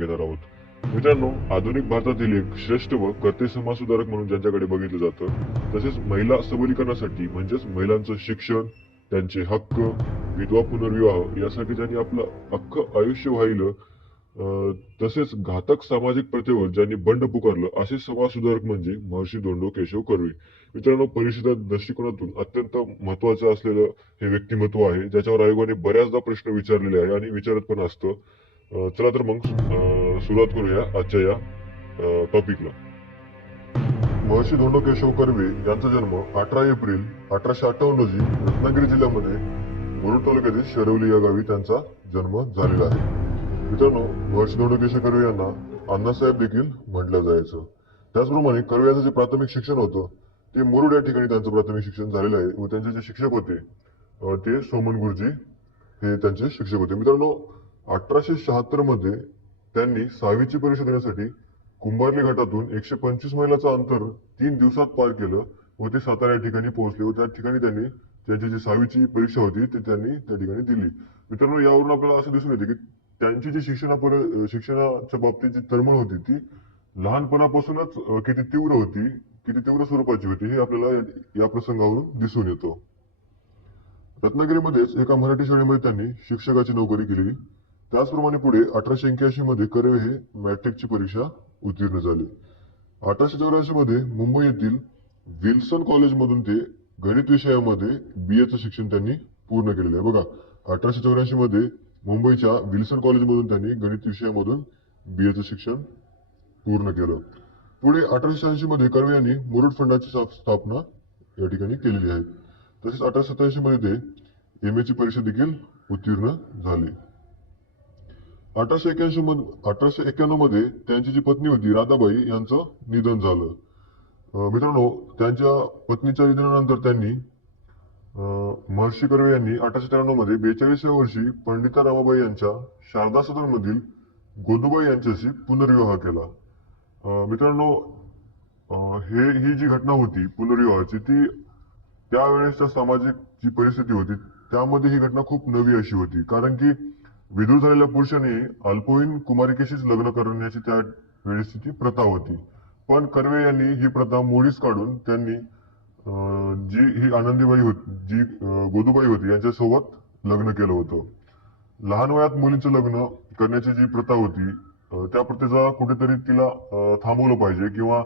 घेणार आहोत. मित्रांनो आधुनिक भारतातील एक श्रेष्ठ व कर्ते समाजसुधारक म्हणून ज्यांच्याकडे बघितलं जातं तसेच महिला सबलीकरणासाठी म्हणजेच महिलांचं शिक्षण त्यांचे हक्क विधवा पुनर्विवाह यासाठी ज्यांनी आपलं अख्खं आयुष्य वाहिलं तसेच घातक सामाजिक प्रथेवर ज्यांनी बंड पुकारलं असे समाज सुधारक म्हणजे महर्षी धोंडो केशव कर्वे. मित्रांनो परिषदा दृष्टिकोनातून अत्यंत महत्वाचं असलेलं हे व्यक्तिमत्व आहे ज्याच्यावर आयोगाने बऱ्याचदा प्रश्न विचारलेले आहे आणि विचारत पण असतं. चला तर मग सुरुवात करूया आजच्या या टॉपिकला महर्षी धोंडो केशव कर्वे यांचा जन्म अठरा एप्रिल अठराशे अठ्ठावन्न रोजी रत्नागिरी जिल्ह्यामध्ये मुरुड तालुक्यातील शरवली या गावी त्यांचा जन्म झालेला आहे. मित्रांनो महर्षी धोंडो केशव कर्वे यांना अण्णासाहेब देखील म्हटलं जायचं. त्याचप्रमाणे कर्वे यांचं जे प्राथमिक शिक्षण होतं ते मुरुड या ठिकाणी त्यांचं प्राथमिक शिक्षण झालेलं आहे. व त्यांचे जे शिक्षक होते ते सोमन गुरुजी हे त्यांचे शिक्षक होते. मित्रांनो अठराशे शहात्तरमध्ये त्यांनी सहावीची परीक्षा देण्यासाठी कुंभारली घाटातून एकशे पंचवीस मैलाचं अंतर तीन दिवसात पार केलं व ते सातारा या ठिकाणी पोहोचले व त्या ठिकाणी त्यांनी त्यांची जी सहावीची परीक्षा होती ती त्यांनी त्या ठिकाणी दिली. मित्रांनो यावरून आपल्याला असं दिसून येते की त्यांची जी शिक्षणापर शिक्षणाच्या बाबतीत जी तळमळ होती ती लहानपणापासूनच किती तीव्र होती किती तीव्र स्वरूपाची होती हे आपल्याला या- प्रसंगावरून दिसून येतं. रत्नागिरीमध्येच एका मराठी शाळेमध्ये त्यांनी शिक्षकाची नोकरी केली त्याचप्रमाणे पुढे अठराशे एक्क्याऐंशी मध्ये कर्वे हे मॅट्रिकची परीक्षा उत्तीर्ण झाले. अठराशे चौऱ्याऐंशी मध्ये मुंबई येथील विल्सन कॉलेजमधून ते गणित विषयामध्ये बी एचं शिक्षण त्यांनी पूर्ण केलेलं आहे. बघा अठराशे चौऱ्याऐंशी मध्ये मुंबईच्या विल्सन कॉलेजमधून त्यांनी गणित विषयामधून बी एचं शिक्षण पूर्ण केलं. पुढे अठराशे शहाऐंशी मध्ये कर्वे यांनी मुरुड फंडाची स्थापना या ठिकाणी केलेली आहे. तसेच अठराशे सत्याऐंशी मध्ये ते एम ची परीक्षा देखील उत्तीर्ण झाली. अठराशे एक्क्याऐंशी मध्ये अठराशे एक्क्याण्णवमध्ये त्यांची जी पत्नी होती राधाबाई यांचं निधन झालं. मित्रांनो त्यांच्या पत्नीच्या निधनानंतर त्यांनी महर्षी कर्वे यांनी अठराशे त्र्याण्णवमध्ये बेचाळीसव्या वर्षी पंडिता रमाबाई यांच्या शारदा सदन मधील गोदूबाई यांच्याशी पुनर्विवाह केला. मित्रांनो हे ही जी घटना होती पुनर्विवाहाची ती त्यावेळेसच्या सामाजिक जी परिस्थिती होती त्यामध्ये ही घटना खूप नवी अशी होती. कारण की विधू झालेल्या पुरुषाने अल्पवयीन कुमारिकेशीच लग्न करण्याची त्या वेळेची ती प्रथा होती. पण कर्वे यांनी ही प्रथा मोडीच काढून त्यांनी अं, जी ही आनंदीबाई होती जी गोदूबाई होती यांच्यासोबत लग्न केलं होतं. लहान वयात मुलींचं लग्न करण्याची जी प्रथा होती त्या प्रथेचा कुठेतरी तिला थांबवलं पाहिजे किंवा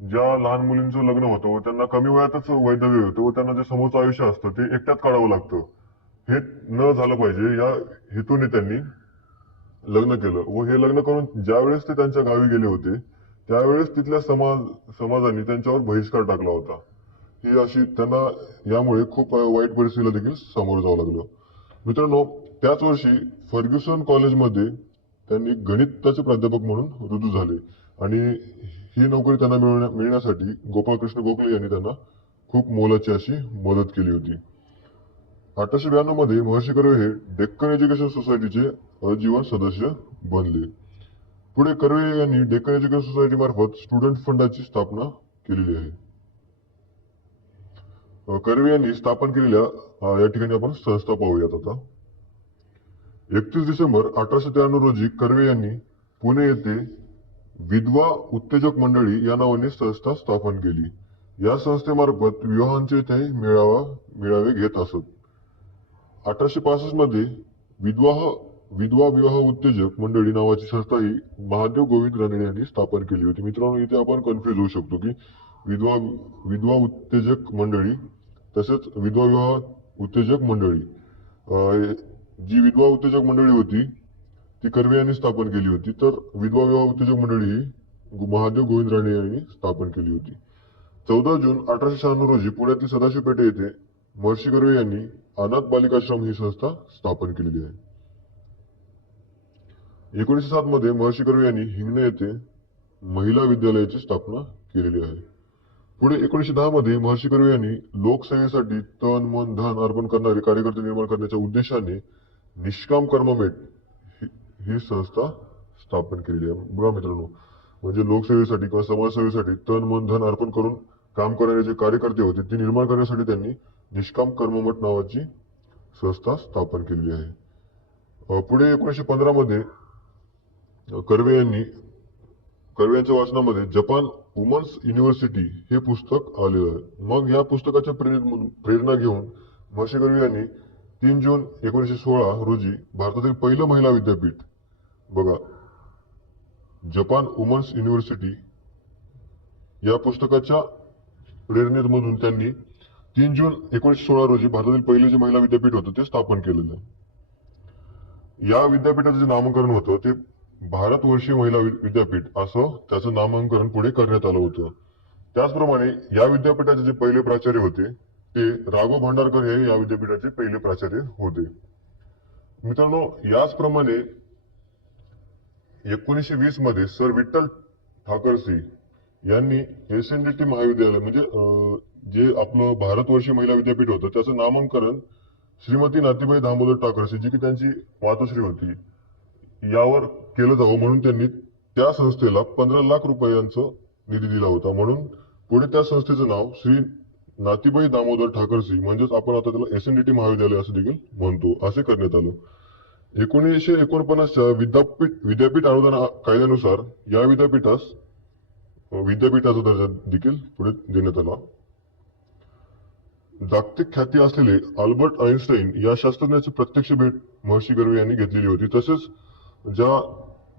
ज्या लहान मुलींचं लग्न होतं व त्यांना कमी वयातच वैधव्य होतं व त्यांना जे समोरचं आयुष्य असतं ते एकट्यात काढावं लागतं. हे न झालं पाहिजे या हेतूने त्यांनी लग्न केलं. व हे लग्न करून ज्यावेळेस ते त्यांच्या गावी गेले होते त्यावेळेस तिथल्या समाज समाजाने त्यांच्यावर बहिष्कार टाकला होता. ही अशी त्यांना यामुळे खूप वाईट परिस्थितीला देखील सामोरं जावं लागलं. मित्रांनो त्याच वर्षी फर्ग्युसन कॉलेजमध्ये त्यांनी गणिताचे प्राध्यापक म्हणून रुजू झाले. आणि ही नोकरी त्यांना मिळवण्या मिळण्यासाठी गोपाळकृष्ण गोखले यांनी त्यांना खूप मोलाची अशी मदत केली होती. अठराशे ब्याण्णवमध्ये महर्षी कर्वे हे डेक्कन एज्युकेशन सोसायटीचे आजीवन सदस्य बनले. पुढे कर्वे यांनी डेक्कन एज्युकेशन सोसायटी मार्फत स्टुडंट फंडाची स्थापना केलेली आहे. कर्वे यांनी स्थापन केलेल्या या ठिकाणी आपण संस्था पाहूयात आता. एकतीस डिसेंबर अठराशे त्र्याण्णव रोजी कर्वे यांनी पुणे येथे विधवा उत्तेजक मंडळी या नावाने संस्था स्थापन केली. या संस्थेमार्फत विवाहांचे ते मेळावा मेळावे घेत असत. अठराशे पासष्टमध्ये विधवा विधवा विवाह उत्तेजक मंडळी नावाची संस्था ही महादेव गोविंद रानडे यांनी स्थापन केली होती. मित्रांनो इथे आपण कन्फ्युज होऊ शकतो की विधवा विधवा उत्तेजक मंडळी तसेच विधवा विवाह उत्तेजक मंडळी जी विधवा उत्तेजक मंडळी होती ती कर्वे यांनी स्थापन केली होती. तर विधवा विवाह उत्तेजक मंडळी ही महादेव गोविंद राणे यांनी स्थापन केली होती. चौदा जून अठराशे शहाण्णव रोजी पुण्यातील सदाशिव पेठे येथे महर्षी कर्वे यांनी अनाथ बालिकाश्रम ही संस्था स्थापन केलेली आहे. एकोणीसशे सात मध्ये महर्षी कर्वे यांनी हिंगणे येथे महिला विद्यालयाची स्थापना केलेली आहे. पुढे एकोणीसशे दहा मध्ये महर्षी कर्वे यांनी लोकसेवेसाठी तन मन धन अर्पण करणारे कार्यकर्ते निर्माण करण्याच्या उद्देशाने निष्काम कर्ममेट ही- ही संस्था स्थापन केलेली आहे. बघा मित्रांनो म्हणजे लोकसेवेसाठी किंवा समाजसेवेसाठी तन मन धन अर्पण करून काम करणारे जे कार्यकर्ते होते ते निर्माण करण्यासाठी त्यांनी निष्काम कर्ममठ नावाची संस्था स्थापन केलेली आहे. पुढे एकोणीसशे पंधरा मध्ये कर्वे यांनी कर्वे यांच्या वाचनामध्ये जपान वुमन्स युनिव्हर्सिटी हे पुस्तक आलेलं आहे. मग या पुस्तकाच्या प्रेरित प्रेरणा घेऊन महर्षी कर्वे यांनी तीन जून एकोणीसशे सोळा रोजी भारतातील पहिलं महिला विद्यापीठ बघा जपान वुमन्स युनिव्हर्सिटी या पुस्तकाच्या प्रेरणेमधून त्यांनी तीन जून एकोणीसशे सोळा रोजी भारतातील पहिले जे महिला विद्यापीठ होतं ते स्थापन केलेलं आहे. या विद्यापीठाचं जे नामकरण होतं ते भारतवर्षीय महिला विद्यापीठ असं त्याचं नामांकन पुढे करण्यात आलं होतं. त्याचप्रमाणे या विद्यापीठाचे जे पहिले प्राचार्य होते ते राघव भांडारकर हे या विद्यापीठाचे पहिले प्राचार्य होते. मित्रांनो याचप्रमाणे एकोणीसशे वीसमध्ये सर विठ्ठल ठाकरसी यांनी एस एन डी टी महाविद्यालय म्हणजे जे आपलं भारतवर्षीय महिला विद्यापीठ होतं त्याचं नामांकन श्रीमती नातीबाई दामोदर टाकरसे जी की त्यांची मातोश्री होती यावर केलं जावं म्हणून त्यांनी त्या संस्थेला पंधरा लाख रुपयांचं निधी दिला होता. म्हणून पुढे त्या संस्थेचं नाव श्री नातीबाई दामोदर ठाकरसी म्हणजेच आपण आता त्याला एस एन डी टी महाविद्यालय असं देखील म्हणतो असे करण्यात आलं. एकोणीसशे एकोणपन्नासच्या विद्यापीठ विद्यापीठ अनुदान कायद्यानुसार या विद्यापीठास विद्यापीठाचा दर्जा देखील पुढे देण्यात आला. जागतिक ख्याती असलेले अल्बर्ट आईन्स्टाईन या शास्त्रज्ञाची प्रत्यक्ष भेट महर्षी कर्वे यांनी घेतलेली होती. तसेच ज्या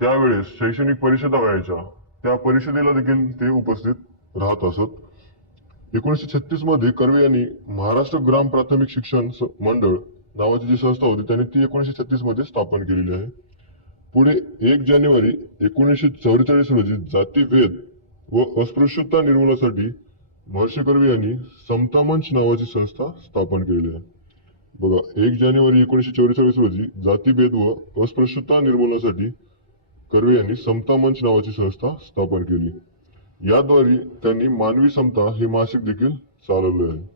त्यावेळेस शैक्षणिक परिषदा व्हायच्या त्या परिषदेला देखील ते उपस्थित राहत असत. एकोणीसशे छत्तीसमध्ये कर्वे यांनी महाराष्ट्र ग्राम प्राथमिक शिक्षण मंडळ नावाची जी संस्था होती त्यांनी ती एकोणीसशे छत्तीसमध्ये स्थापन केलेली आहे. पुढे एक जानेवारी एकोणीसशे चौवेचाळीस रोजी जातीभेद व अस्पृश्यता निर्मूलनासाठी महर्षी कर्वे यांनी समता मंच नावाची संस्था स्थापन केलेली आहे. बघा एक जानेवारी एकोणीसशे चौवेचाळीस रोजी जातीभेद व अस्पृश्यता निर्मूलनासाठी कर्वे यांनी समता मंच नावाची संस्था स्थापन केली. याद्वारे त्यांनी मानवी समता हे मासिक देखील चालवले आहे.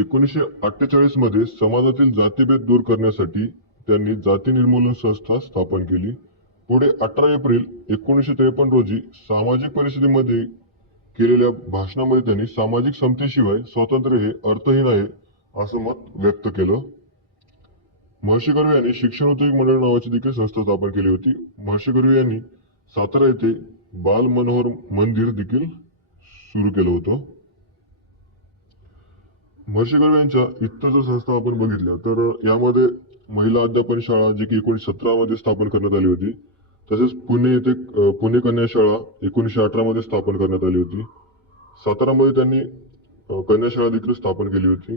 एकोणीसशे अठ्ठेचाळीसमध्ये समाजातील जातीभेद दूर करण्यासाठी त्यांनी जाती निर्मूलन संस्था स्थापन केली. पुढे अठरा एप्रिल एकोणीसशे त्रेपन्न रोजी सामाजिक परिषदेमध्ये केलेल्या भाषणामध्ये त्यांनी सामाजिक समतेशिवाय स्वातंत्र्य हे अर्थहीन आहे असं मत व्यक्त केलं. महर्षी कर्वे यांनी शिक्षण उद्योग मंडळ नावाची देखील संस्था स्थापन केली होती. महर्षी कर्वे यांनी सातारा येथे बाल मनोहर मंदिर देखील सुरू केलं होतं. महर्षी कर्वे यांच्या इतर जर संस्था आपण बघितल्या तर यामध्ये महिला अध्यापन शाळा जी की एकोणीसशे सतरा मध्ये स्थापन करण्यात आली होती. तसेच पुणे येथे पुणे कन्या शाळा एकोणीसशे अठरा मध्ये स्थापन करण्यात आली होती. सातारामध्ये त्यांनी कन्या शाळा देखील स्थापन केली होती.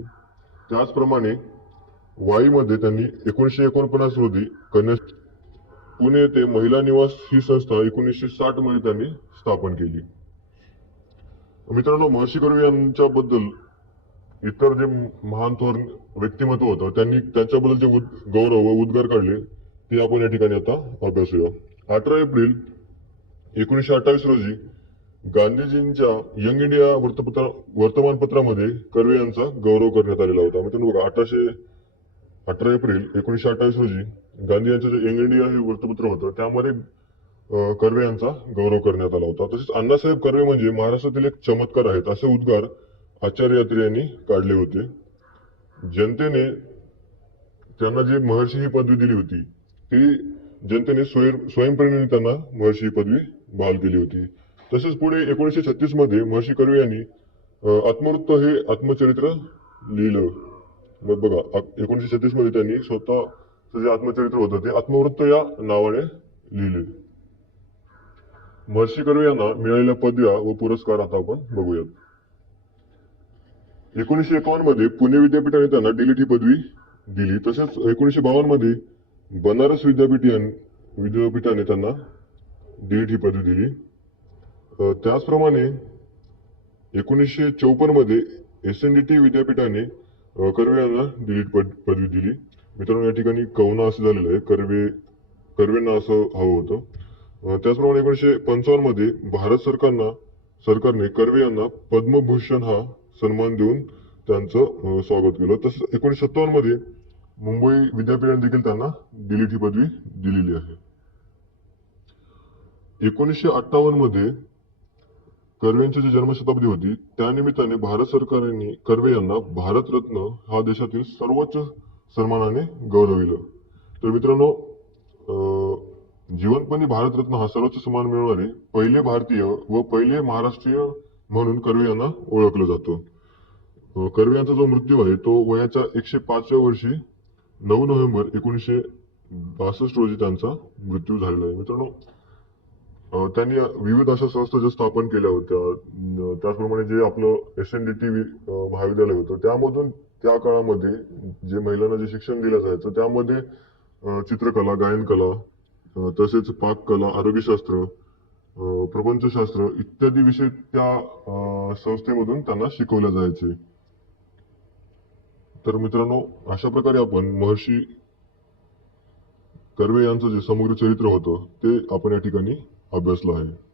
त्याचप्रमाणे वाईमध्ये त्यांनी एकोणीसशे एकोणपन्नास रोजी कन्या पुणे येथे महिला निवास ही संस्था एकोणीसशे साठमध्ये त्यांनी स्थापन केली. मित्रांनो महर्षी कर्वे यांच्याबद्दल इतर जे महान थोर व्यक्तिमत्व होतं त्यांनी त्यांच्याबद्दल जे उद- गौरव व उद्गार काढले ते आपण या ठिकाणी आता अभ्यासूया. अठरा एप्रिल एकोणीसशे अठ्ठावीस रोजी गांधीजींच्या यंग इंडिया वृत्तपत्र वर्तमानपत्रामध्ये कर्वे यांचा गौरव करण्यात आलेला होता. मित्रांनो बघा अठराशे अठरा एप्रिल एकोणीसशे अठ्ठावीस रोजी गांधी यांचं जे यंग इंडिया हे वृत्तपत्र होतं त्यामध्ये कर्वे यांचा गौरव करण्यात आला होता. तसेच अण्णासाहेब कर्वे म्हणजे महाराष्ट्रातील एक चमत्कार आहेत असे उद्गार आचार्य यात्री यांनी काढले होते. जनतेने त्यांना जी महर्षी ही पदवी दिली होती ती जनतेने स्वयं त्यांना महर्षी ही पदवी बहाल केली होती. तसेच पुढे एकोणीसशे छत्तीसमध्ये महर्षी कर्वे यांनी आत्मवृत्त हे आत्मचरित्र लिहिलं. मग बघा एकोणीसशे छत्तीसमध्ये त्यांनी स्वतःचं जे आत्मचरित्र होतं ते आत्मवृत्त या नावाने लिहिले. महर्षी कर्वे यांना मिळालेल्या पदव्या व पुरस्कार आता आपण बघूयात. एकोणीसशे एकावन्नमध्ये पुणे विद्यापीठाने त्यांना डीलिट ही पदवी दिली. तसेच एकोणीसशे बावन्नमध्ये बनारस विद्यापीठ विद्यापीठाने त्यांना डीट ही पदवी दिली. त्याचप्रमाणे एकोणीसशे चौपन्नमध्ये एस एन डी टी विद्यापीठाने कर्वे यांना डीलिट पद पदवी दिली. मित्रांनो या ठिकाणी कवना असं झालेलं आहे. कर्वे कर्वेंना असं हवं होतं. त्याचप्रमाणे एकोणीसशे पंचावन्नमध्ये भारत सरकारना सरकारने कर्वे यांना पद्मभूषण हा सन्मान देऊन त्यांचं स्वागत केलं. तसंच एकोणीसशे सत्तावन्नमध्ये मध्ये मुंबई विद्यापीठाने देखील त्यांना डीलिट ही पदवी दिलेली आहे. एकोणीसशे अठ्ठावन्नमध्ये कर्वेंची जी जन्मशताब्दी होती त्यानिमित्ताने भारत सरकारने कर्वे यांना भारतरत्न हा देशातील सर्वोच्च सन्मानाने गौरविलं. तर मित्रांनो अं, भारतरत्न हा सर्वोच्च सन्मान मिळवणारे पहिले भारतीय व पहिले महाराष्ट्रीय म्हणून कर्वे यांना ओळखलं जातं. कर्वे यांचा जो मृत्यू आहे तो वयाच्या एकशे पाचव्या वर्षी नऊ नोव्हेंबर एकोणीसशे बासष्ट रोजी त्यांचा मृत्यू झालेला आहे. मित्रांनो त्यांनी विविध अशा संस्था ज्या स्थापन केल्या होत्या त्याचप्रमाणे जे आपलं एस एन डी टी महाविद्यालय होतं त्यामधून त्या काळामध्ये जे महिलांना जे शिक्षण दिलं जायचं त्यामध्ये चित्रकला गायनकला तसेच पाककला आरोग्यशास्त्र प्रपंचशास्त्र इत्यादी विषय त्या संस्थेमधून त्यांना शिकवले जायचे. तर मित्रांनो अशा प्रकारे आपण महर्षी कर्वे यांचं जे समग्र चरित्र होतं ते आपण या ठिकाणी अभ्यासलं आहे.